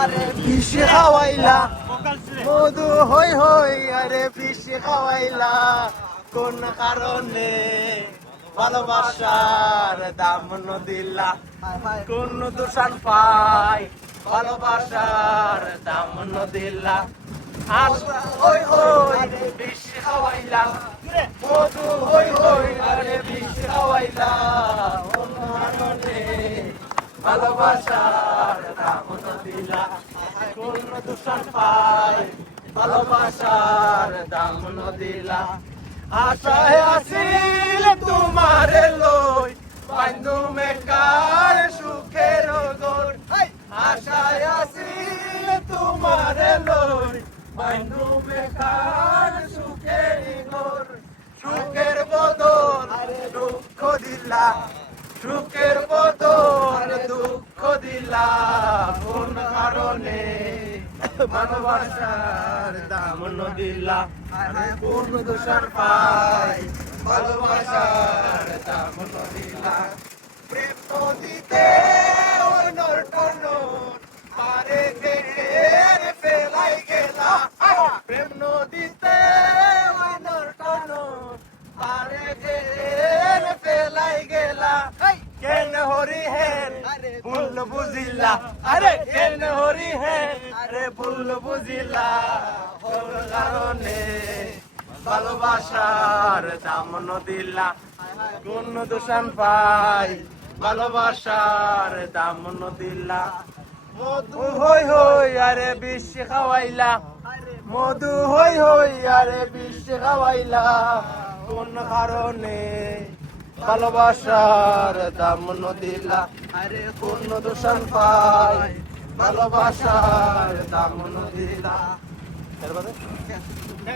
আরে বিষ খাওয়াইলা মধু হই হই আরে বিষ খাওয়াইলা কোন কারণে ভালোবাসার দাম নদিলা কোন দূষণ পাই ভালোবাসার দাম নদিলা আশা হই হই বিষ খাওয়াইলা। মধু হই হই আরে বিষ খাওয়াইলা কোন কারণে ভালোবাসার দাম নদিলা কোন দূষণ পাই। ভালোবাসার দাম নদিলা আশায় আসিল তোমার লই, বান্ধু মেকার সুখের গোর আশায় আসিল তোমার লই, বান্ধু মেকার সুখের গোর সুখের বদল, দুঃখ দিলা। সুখের বদল দুঃখ দিলা, কোন কারণে? ভালোবাসার দাম দিলা, আরে কোন দোষার পাই ভালোবাসার দাম দিলা। প্রেম নদীতে বুঝিলা আরে কেন হরি হেন আরে ভুল বুঝিলা কোন কারণে ভালোবাসার দাম দিলা কোন দোষান পাই, ভালোবাসার দাম দিলা মধু হই হই, আরে বিষ খাওয়াইলা। মধু হই হই, আরে বিষ খাওয়াইলা। কোন কারণে ভালোবাসার দাম দিলা আরে কোন দোষান পাই ভালোবাসার দাম দিলা